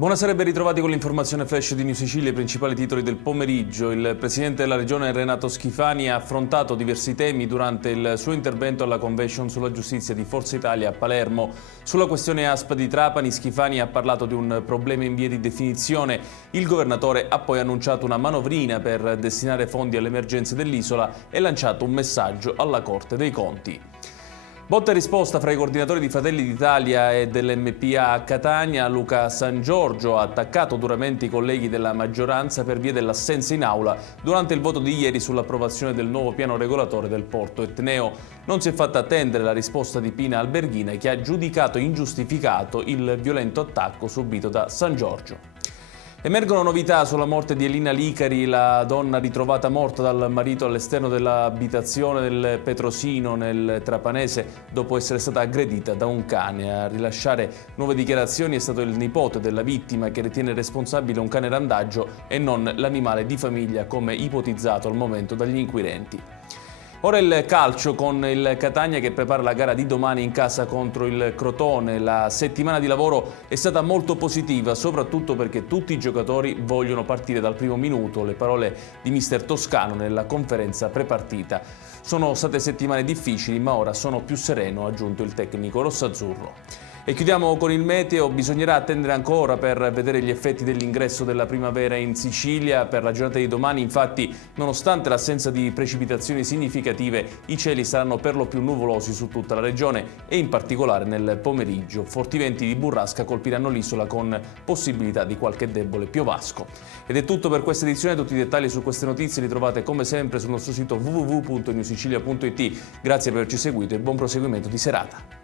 Buonasera e ben ritrovati con l'informazione flash di New Sicilia, i principali titoli del pomeriggio. Il presidente della regione Renato Schifani ha affrontato diversi temi durante il suo intervento alla convention sulla giustizia di Forza Italia a Palermo. Sulla questione ASP di Trapani, Schifani ha parlato di un problema in via di definizione. Il governatore ha poi annunciato una manovrina per destinare fondi alle emergenze dell'isola e lanciato un messaggio alla Corte dei Conti. Botta e risposta fra i coordinatori di Fratelli d'Italia e dell'MPA a Catania. Luca San Giorgio ha attaccato duramente i colleghi della maggioranza per via dell'assenza in aula durante il voto di ieri sull'approvazione del nuovo piano regolatore del porto etneo. Non si è fatta attendere la risposta di Pina Alberghina, che ha giudicato ingiustificato il violento attacco subito da San Giorgio. Emergono novità sulla morte di Elina Licari, la donna ritrovata morta dal marito all'esterno dell'abitazione del Petrosino nel Trapanese dopo essere stata aggredita da un cane. A rilasciare nuove dichiarazioni è stato il nipote della vittima, che ritiene responsabile un cane randaggio e non l'animale di famiglia come ipotizzato al momento dagli inquirenti. Ora il calcio con il Catania che prepara la gara di domani in casa contro il Crotone. La settimana di lavoro è stata molto positiva, soprattutto perché tutti i giocatori vogliono partire dal primo minuto. Le parole di mister Toscano nella conferenza prepartita. Sono state settimane difficili, ma ora sono più sereno, ha aggiunto il tecnico rossazzurro. E chiudiamo con il meteo. Bisognerà attendere ancora per vedere gli effetti dell'ingresso della primavera in Sicilia. Per la giornata di domani, infatti, nonostante l'assenza di precipitazioni significative, i cieli saranno per lo più nuvolosi su tutta la regione e in particolare nel pomeriggio. Forti venti di burrasca colpiranno l'isola con possibilità di qualche debole piovasco. Ed è tutto per questa edizione. Tutti i dettagli su queste notizie li trovate come sempre sul nostro sito www.newsicilia.it. Grazie per averci seguito e buon proseguimento di serata.